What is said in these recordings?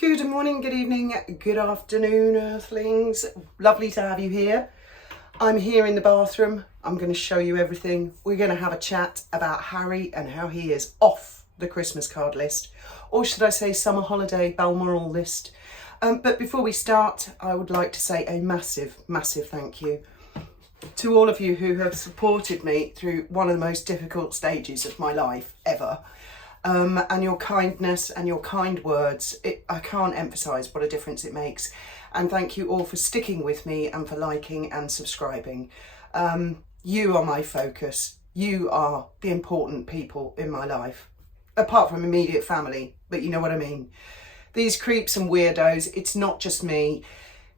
Good morning, good evening, good afternoon, Earthlings. Lovely to have you here. I'm here in the bathroom. I'm going to show you everything. We're going to have a chat about Harry and how he is off the Christmas card list, or should I say summer holiday Balmoral list. But before we start, I would like to say a massive thank you to all of you who have supported me through one of the most difficult stages of my life ever. And your kindness and your kind words, I can't emphasise what a difference it makes. And thank you all for sticking with me and for liking and subscribing. You are my focus. You are the important people in my life, apart from immediate family, but you know what I mean. These creeps and weirdos, it's not just me.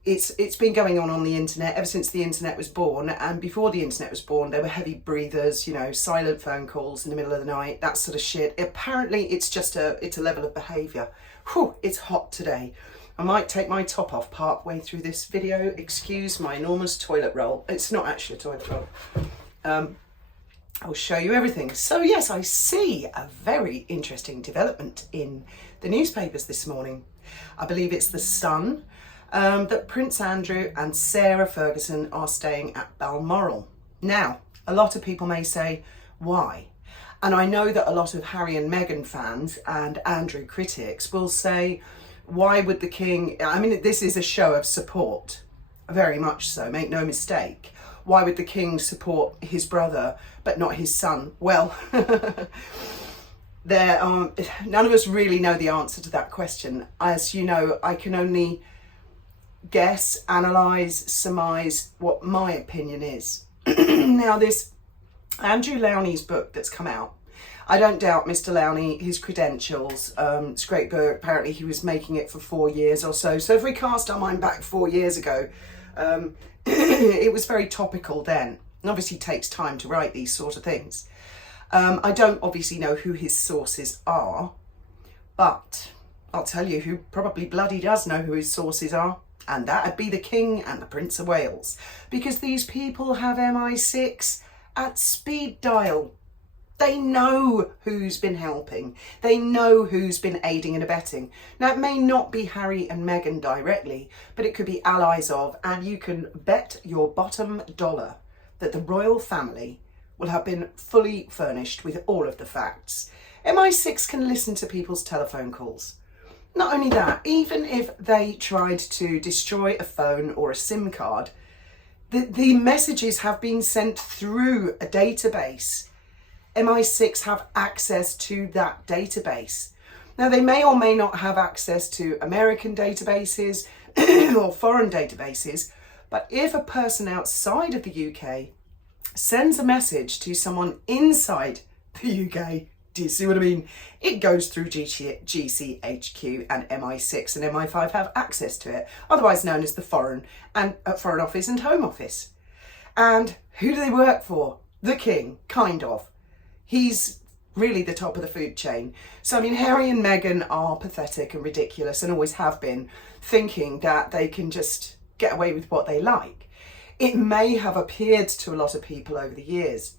It's been going on the internet ever since the internet was born, and before the internet was born there were heavy breathers, you know, silent phone calls in the middle of the night, that sort of shit. Apparently it's a level of behaviour. Whew, it's hot today. I might take my top off part way through this video. Excuse my enormous toilet roll. It's not actually a toilet roll. I'll show you everything. So yes, I see a very interesting development in the newspapers this morning. I believe it's the Sun. That Prince Andrew and Sarah Ferguson are staying at Balmoral. Now, a lot of people may say, why? And I know that a lot of Harry and Meghan fans and Andrew critics will say, why would the king, I mean, this is a show of support, very much so, make no mistake. Why would the king support his brother but not his son? Well, none of us really know the answer to that question. As you know, I can only guess, analyse, surmise what my opinion is. Now, this Andrew Lowney's book that's come out, I don't doubt Mr. Lowney, his credentials. It's a great book. Apparently he was making it for 4 years or so. So if we cast our mind back 4 years ago, it was very topical then. And obviously it takes time to write these sort of things. I don't obviously know who his sources are, but I'll tell you who probably bloody does know who his sources are. And that'd be the King and the Prince of Wales. Because these people have MI6 at speed dial. They know who's been helping. They know who's been aiding and abetting. Now, it may not be Harry and Meghan directly, but it could be allies of, and you can bet your bottom dollar that the royal family will have been fully furnished with all of the facts. MI6 can listen to people's telephone calls. Not only that, even if they tried to destroy a phone or a SIM card, the messages have been sent through a database. MI6 have access to that database. Now, they may or may not have access to American databases or foreign databases, but if a person outside of the UK sends a message to someone inside the UK, do you see what I mean? It goes through GCHQ and MI6, and MI5 have access to it, otherwise known as the Foreign Office and Home Office. And who do they work for? The King, kind of. He's really the top of the food chain. So, I mean, Harry and Meghan are pathetic and ridiculous and always have been, thinking that they can just get away with what they like. It may have appeared to a lot of people over the years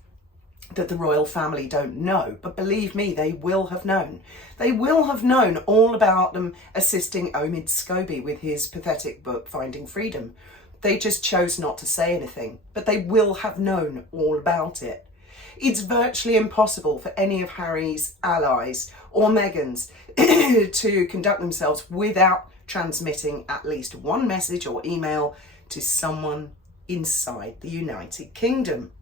that the royal family don't know, but believe me, they will have known. They will have known all about them assisting Omid Scobie with his pathetic book, Finding Freedom. They just chose not to say anything, but they will have known all about it. It's virtually impossible for any of Harry's allies or Meghan's to conduct themselves without transmitting at least one message or email to someone inside the United Kingdom.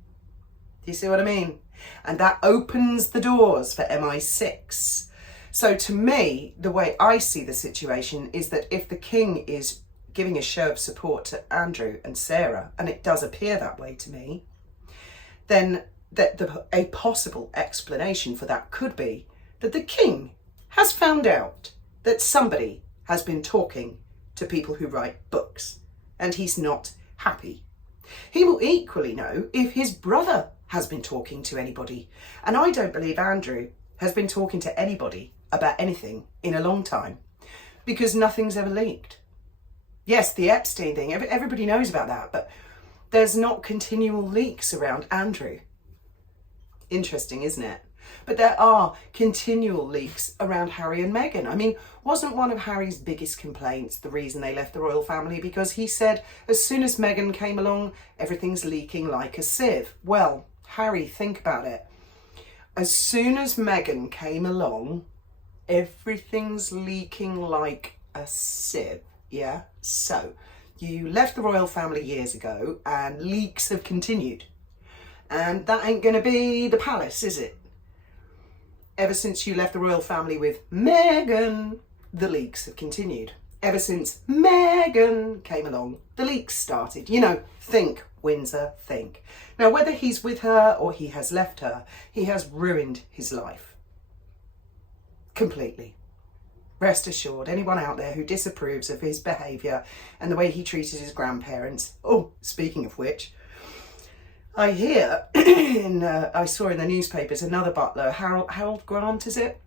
Do you see what I mean? And that opens the doors for MI6. So to me, the way I see the situation is that if the King is giving a show of support to Andrew and Sarah, and it does appear that way to me, then a possible explanation for that could be that the King has found out that somebody has been talking to people who write books, and he's not happy. He will equally know if his brother has been talking to anybody. And I don't believe Andrew has been talking to anybody about anything in a long time, because nothing's ever leaked. Yes, the Epstein thing, everybody knows about that, but there's not continual leaks around Andrew. Interesting, isn't it? But there are continual leaks around Harry and Meghan. I mean, wasn't one of Harry's biggest complaints the reason they left the royal family? Because he said as soon as Meghan came along, everything's leaking like a sieve. Well, Harry, think about it. As soon as Meghan came along, everything's leaking like a sieve. Yeah? So, you left the royal family years ago and leaks have continued. And that ain't going to be the palace, is it? Ever since you left the royal family with Meghan, the leaks have continued. Ever since Meghan came along, the leaks started. You know, think, Windsor, think. Now, whether he's with her or he has left her, he has ruined his life. Completely. Rest assured, anyone out there who disapproves of his behaviour and the way he treated his grandparents. Oh, speaking of which, I hear, I saw in the newspapers, another butler, Harold Grant, is it?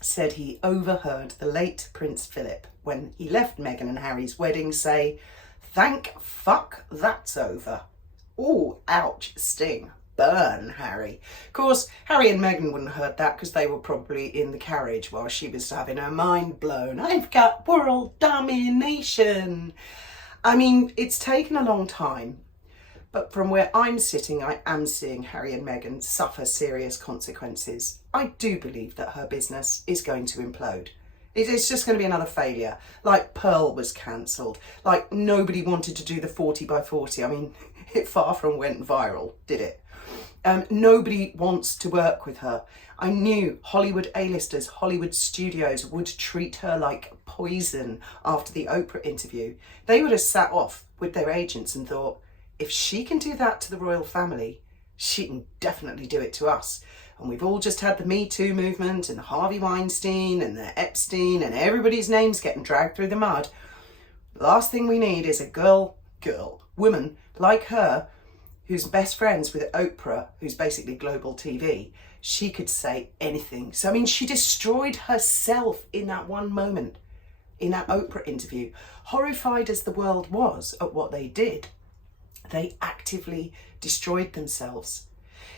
Said he overheard the late Prince Philip, when he left Meghan and Harry's wedding, say, "Thank fuck that's over." Ooh, ouch, sting. Burn, Harry. Of course, Harry and Meghan wouldn't have heard that because they were probably in the carriage while she was having her mind blown. I've got world domination. I mean, it's taken a long time, but from where I'm sitting, I am seeing Harry and Meghan suffer serious consequences. I do believe that her business is going to implode. It's just going to be another failure. Like Pearl was cancelled. Like nobody wanted to do the 40 by 40. I mean, it far from went viral, did it? Nobody wants to work with her. I knew Hollywood A-listers, Hollywood studios would treat her like poison after the Oprah interview. They would have sat off with their agents and thought, if she can do that to the royal family, she can definitely do it to us. And we've all just had the Me Too movement and the Harvey Weinstein and the Epstein and everybody's names getting dragged through the mud. The last thing we need is a woman like her, who's best friends with Oprah, who's basically global TV. She could say anything. So, I mean, she destroyed herself in that one moment, in that Oprah interview. Horrified as the world was at what they did, they actively destroyed themselves.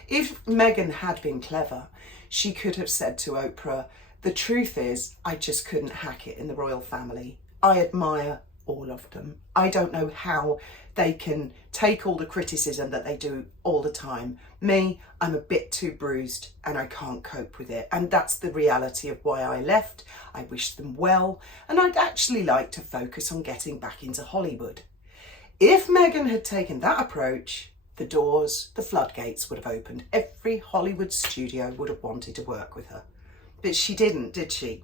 If Meghan had been clever, she could have said to Oprah, the truth is, I just couldn't hack it in the royal family. I admire all of them. I don't know how they can take all the criticism that they do all the time. Me, I'm a bit too bruised and I can't cope with it. And that's the reality of why I left. I wish them well, and I'd actually like to focus on getting back into Hollywood. If Meghan had taken that approach, the floodgates would have opened. Every Hollywood studio would have wanted to work with her. But she didn't, did she?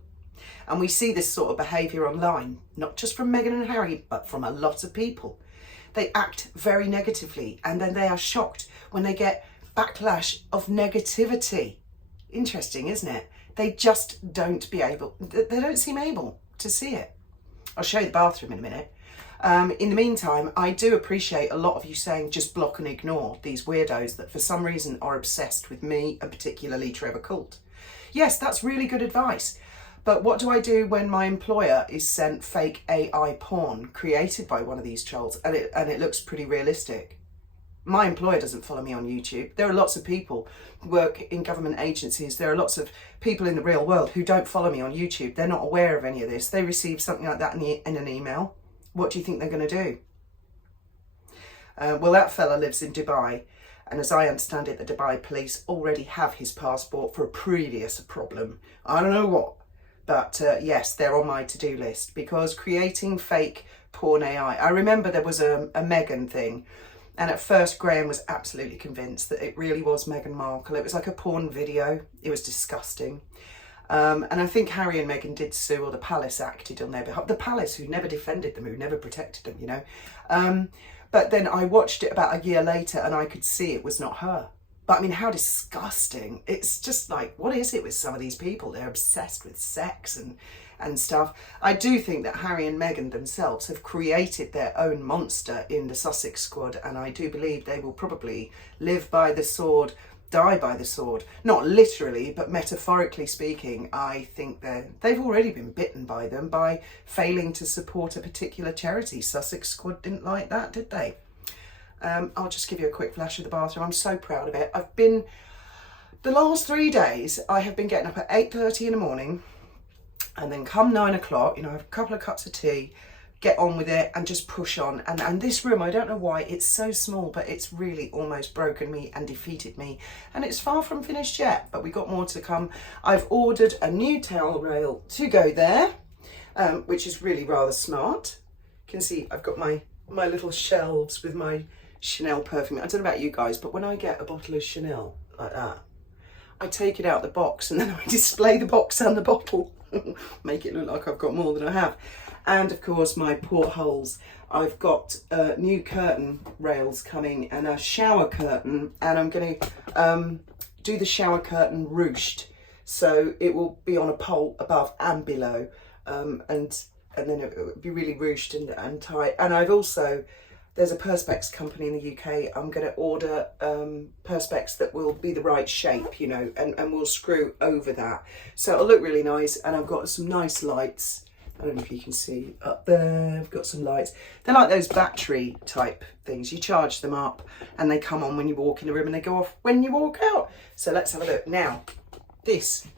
And we see this sort of behaviour online, not just from Meghan and Harry, but from a lot of people. They act very negatively and then they are shocked when they get backlash of negativity. Interesting, isn't it? They just they don't seem able to see it. I'll show you the bathroom in a minute. In the meantime, I do appreciate a lot of you saying just block and ignore these weirdos that for some reason are obsessed with me and particularly Trevor Coult. Yes, that's really good advice. But what do I do when my employer is sent fake AI porn created by one of these trolls and it looks pretty realistic? My employer doesn't follow me on YouTube. There are lots of people who work in government agencies. There are lots of people in the real world who don't follow me on YouTube. They're not aware of any of this. They receive something like that in an email. What do you think they're going to do? Well, that fella lives in Dubai. And as I understand it, the Dubai police already have his passport for a previous problem. I don't know what. But yes, they're on my to-do list because creating fake porn AI. I remember there was a Meghan thing, and at first Graham was absolutely convinced that it really was Meghan Markle. It was like a porn video. It was disgusting. And I think Harry and Meghan did sue, or the palace acted on their behalf. The palace, who never defended them, who never protected them, you know. But then I watched it about a year later and I could see it was not her. But I mean, how disgusting. It's just like, what is it with some of these people? They're obsessed with sex and stuff. I do think that Harry and Meghan themselves have created their own monster in the Sussex squad, and I do believe they will probably live by the sword, die by the sword. Not literally, but metaphorically speaking, I think they've already been bitten by them by failing to support a particular charity. Sussex squad didn't like that, did they? I'll just give you a quick flash of the bathroom. I'm so proud of it. I've been the last 3 days, I have been getting up at 8:30 in the morning, and then come 9 o'clock, have a couple of cups of tea, get on with it and just push on. And this room, I don't know why, it's so small, but it's really almost broken me and defeated me. And it's far from finished yet, but we got more to come. I've ordered a new towel rail to go there, which is really rather smart. You can see I've got my little shelves with my Chanel perfume. I don't know about you guys, but when I get a bottle of Chanel like that, I take it out the box and then I display the box and the bottle. Make it look like I've got more than I have. And of course my portholes. I've got new curtain rails coming and a shower curtain, and I'm going to do the shower curtain ruched, so it will be on a pole above and below, and then it will be really ruched and tight. And I've also, there's a perspex company in the UK, I'm going to order perspex that will be the right shape, and we'll screw over that, so it'll look really nice. And I've got some nice lights. I don't know if you can see up there, I've got some lights. They're like those battery type things. You charge them up and they come on when you walk in the room and they go off when you walk out. So let's have a look. Now, this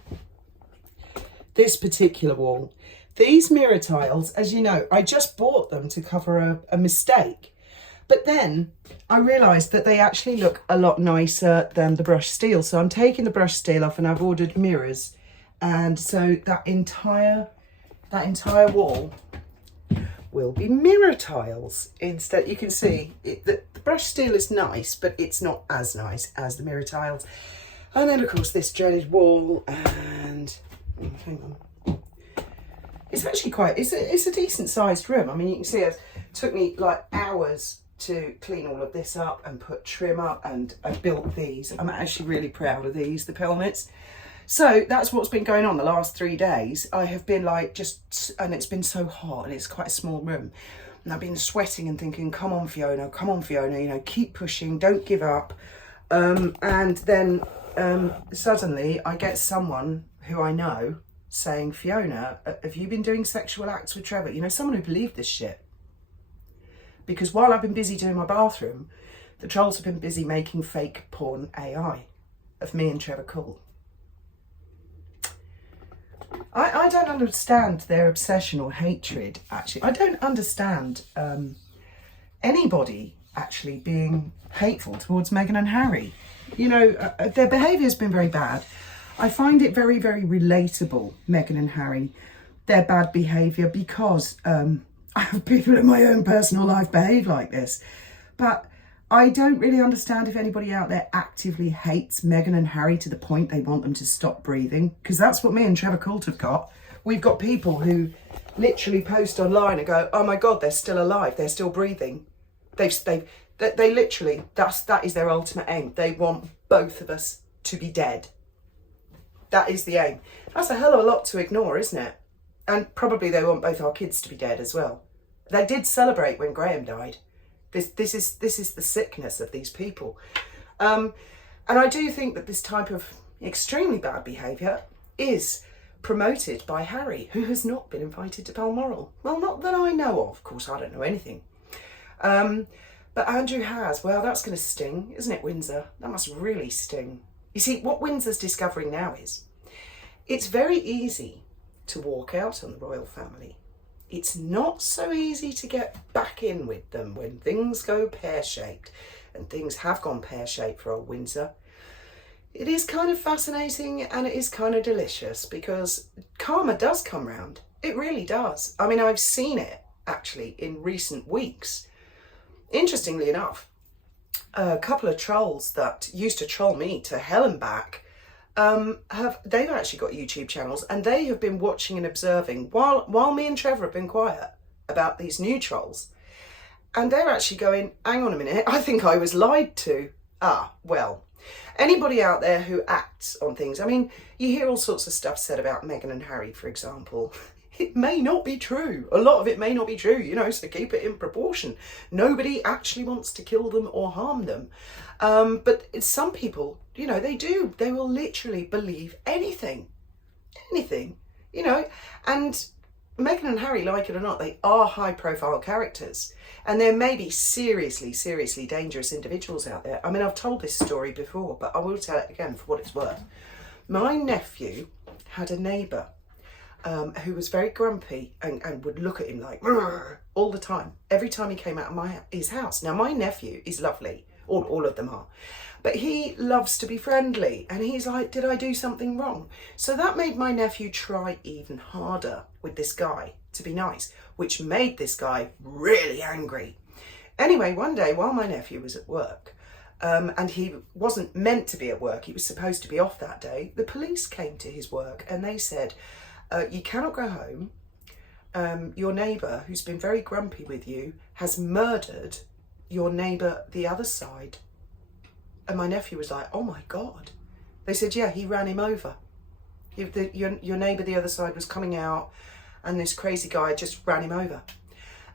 particular wall, these mirror tiles, as you know, I just bought them to cover a mistake. But then I realised that they actually look a lot nicer than the brushed steel. So I'm taking the brushed steel off and I've ordered mirrors. And so that entire wall will be mirror tiles instead. You can see the brushed steel is nice, but it's not as nice as the mirror tiles. And then of course this dreaded wall, and hang on, it's actually it's a decent sized room. I mean, you can see it took me like hours to clean all of this up and put trim up, and I built these. I'm actually really proud of these, the pelmets. So that's what's been going on the last 3 days. I have been and it's been so hot, and it's quite a small room. And I've been sweating and thinking, come on, Fiona, keep pushing, don't give up. And then suddenly I get someone who I know saying, Fiona, have you been doing sexual acts with Trevor? Someone who believed this shit. Because while I've been busy doing my bathroom, the trolls have been busy making fake porn AI of me and Trevor Cool. I don't understand their obsession or hatred, actually. I don't understand anybody actually being hateful towards Meghan and Harry. Their behaviour has been very bad. I find it very, very relatable, Meghan and Harry, their bad behaviour, because I have people in my own personal life behave like this. But I don't really understand if anybody out there actively hates Meghan and Harry to the point they want them to stop breathing, because that's what me and Trevor Coult have got. We've got people who literally post online and go, oh my God, they're still alive, they're still breathing. They literally, that is their ultimate aim. They want both of us to be dead. That is the aim. That's a hell of a lot to ignore, isn't it? And probably they want both our kids to be dead as well. They did celebrate when Graham died. This is the sickness of these people. And I do think that this type of extremely bad behaviour is promoted by Harry, who has not been invited to Balmoral. Well, not that I know of. Of course, I don't know anything. But Andrew has. Well, that's going to sting, isn't it, Windsor? That must really sting. You see, what Windsor's discovering now is it's very easy to walk out on the royal family. It's not so easy to get back in with them when things go pear-shaped, and things have gone pear-shaped for old Windsor. It is kind of fascinating, and it is kind of delicious, because karma does come round. It really does. I mean, I've seen it actually in recent weeks. Interestingly enough, a couple of trolls that used to troll me to hell and back, they've actually got YouTube channels, and they have been watching and observing while me and Trevor have been quiet about these new trolls, and they're actually going, hang on a minute, I think I was lied to. Well, anybody out there who acts on things, I mean, you hear all sorts of stuff said about Meghan and Harry, for example. It may not be true. A lot of it may not be true, so keep it in proportion. Nobody actually wants to kill them or harm them. But some people, they do. They will literally believe anything, and Meghan and Harry, like it or not, they are high-profile characters. And there may be seriously, seriously dangerous individuals out there. I mean, I've told this story before, but I will tell it again for what it's worth. My nephew had a neighbour who was very grumpy and would look at him like all the time, every time he came out of his house. Now, my nephew is lovely. All of them are. But he loves to be friendly. And he's like, did I do something wrong? So that made my nephew try even harder with this guy to be nice, which made this guy really angry. Anyway, one day while my nephew was at work, and he wasn't meant to be at work, he was supposed to be off that day, the police came to his work and they said, you cannot go home. Your neighbour, who's been very grumpy with you, has murdered your neighbour the other side. And my nephew was like, oh my God. They said, yeah, he ran him over. Your neighbour the other side was coming out and this crazy guy just ran him over.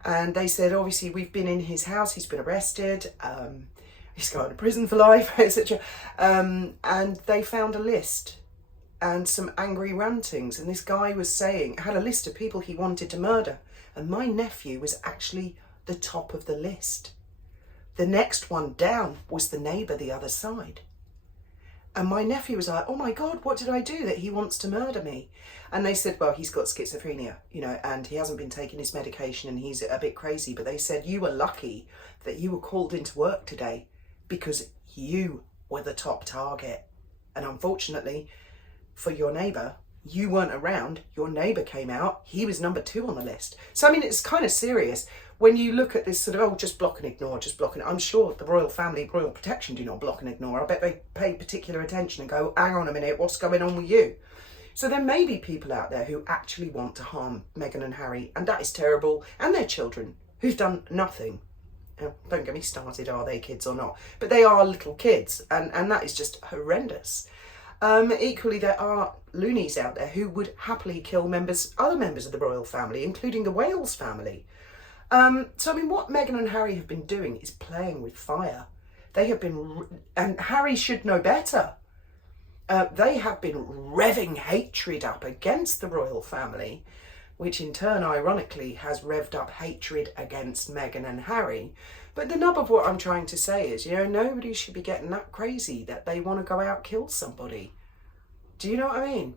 And they said, obviously, we've been in his house, he's been arrested, he's going to prison for life, etc. And they found a list and some angry rantings. And this guy was had a list of people he wanted to murder. And my nephew was actually the top of the list. The next one down was the neighbour the other side. And my nephew was like, oh my God, what did I do that he wants to murder me? And they said, well, he's got schizophrenia, and he hasn't been taking his medication and he's a bit crazy. But they said, you were lucky that you were called into work today because you were the top target. And unfortunately for your neighbour, you weren't around. Your neighbour came out. He was number 2 on the list. So, I mean, it's kind of serious. When you look at this sort of, just block and ignore, just block and... I'm sure the royal family, royal protection do not block and ignore. I bet they pay particular attention and go, hang on a minute, what's going on with you? So there may be people out there who actually want to harm Meghan and Harry, and that is terrible, and their children, who've done nothing. Don't get me started, are they kids or not? But they are little kids, and that is just horrendous. Equally, there are loonies out there who would happily kill other members of the royal family, including the Wales family. So, I mean, what Meghan and Harry have been doing is playing with fire. They have been, and Harry should know better. They have been revving hatred up against the royal family, which in turn, ironically, has revved up hatred against Meghan and Harry. But the nub of what I'm trying to say is, nobody should be getting that crazy that they want to go out kill somebody. Do you know what I mean?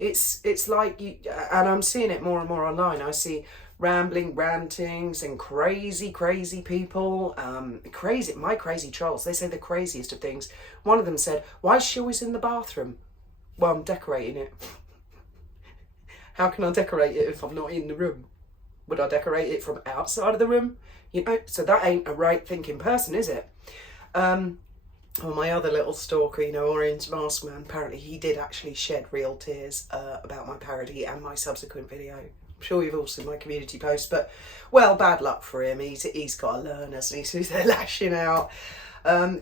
It's like, and I'm seeing it more and more online. I see rambling rantings and crazy people, my crazy trolls. They say the craziest of things. One of them said, why is she always in the bathroom? Well, I'm decorating it. How can I decorate it if I'm not in the room? Would I decorate it from outside of the room? So that ain't a right thinking person, is it? Well, my other little stalker, Orange Mask Man, apparently he did actually shed real tears about my parody and my subsequent video. I'm sure you've all seen my community post, but, well, bad luck for him. He's got to learn, hasn't he? So he's lashing out.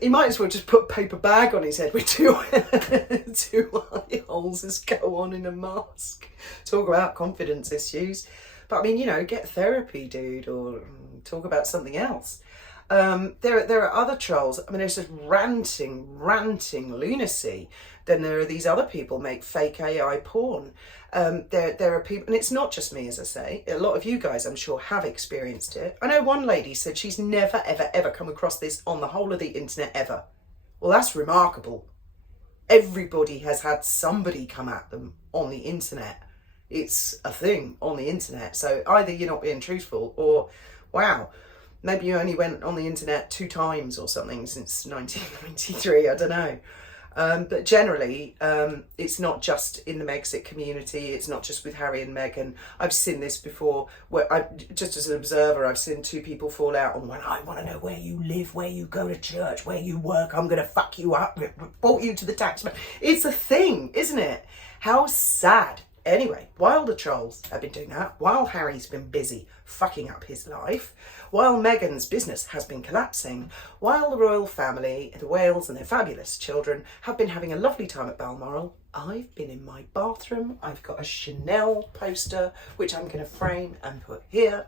He might as well just put a paper bag on his head with two eye holes as go on in a mask. Talk about confidence issues. But I mean, get therapy, dude, or talk about something else. There are other trolls. I mean, there's just ranting lunacy. Then there are these other people make fake AI porn. There are people, and it's not just me, as I say. A lot of you guys, I'm sure, have experienced it. I know one lady said she's never, ever come across this on the whole of the internet ever. Well, that's remarkable. Everybody has had somebody come at them on the internet. It's a thing on the internet. So either you're not being truthful or, wow, maybe you only went on the internet 2 times or something since 1993, I don't know. But generally, it's not just in the Megxit community, it's not just with Harry and Meghan. I've seen this before, where just as an observer, I've seen 2 people fall out on, well, I want to know where you live, where you go to church, where you work, I'm going to fuck you up, report you to the taxman. It's a thing, isn't it? How sad. Anyway, while the trolls have been doing that, while Harry's been busy fucking up his life, while Meghan's business has been collapsing, while the royal family, the Wales and their fabulous children have been having a lovely time at Balmoral, I've been in my bathroom. I've got a Chanel poster, which I'm going to frame and put here.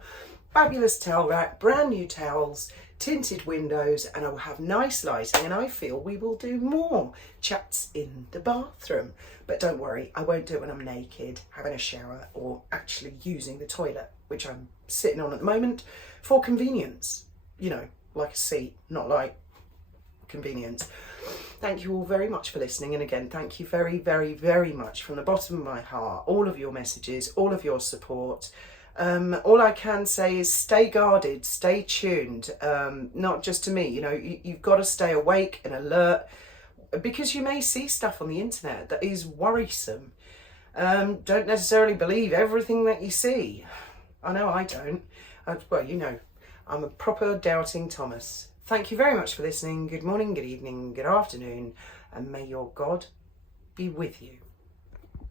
Fabulous towel rack, brand new towels, tinted windows, and I will have nice lighting, and I feel we will do more chats in the bathroom. But don't worry, I won't do it when I'm naked, having a shower, or actually using the toilet, which I'm sitting on at the moment for convenience. You know, like a seat, not like convenience. Thank you all very much for listening, and again, thank you very, very, very much from the bottom of my heart, all of your messages, all of your support. All I can say is stay guarded, stay tuned, not just to me, you know, you've got to stay awake and alert, because you may see stuff on the internet that is worrisome. Don't necessarily believe everything that you see. I know I don't. Well, you know, I'm a proper doubting Thomas. Thank you very much for listening. Good morning, good evening, good afternoon, and may your God be with you.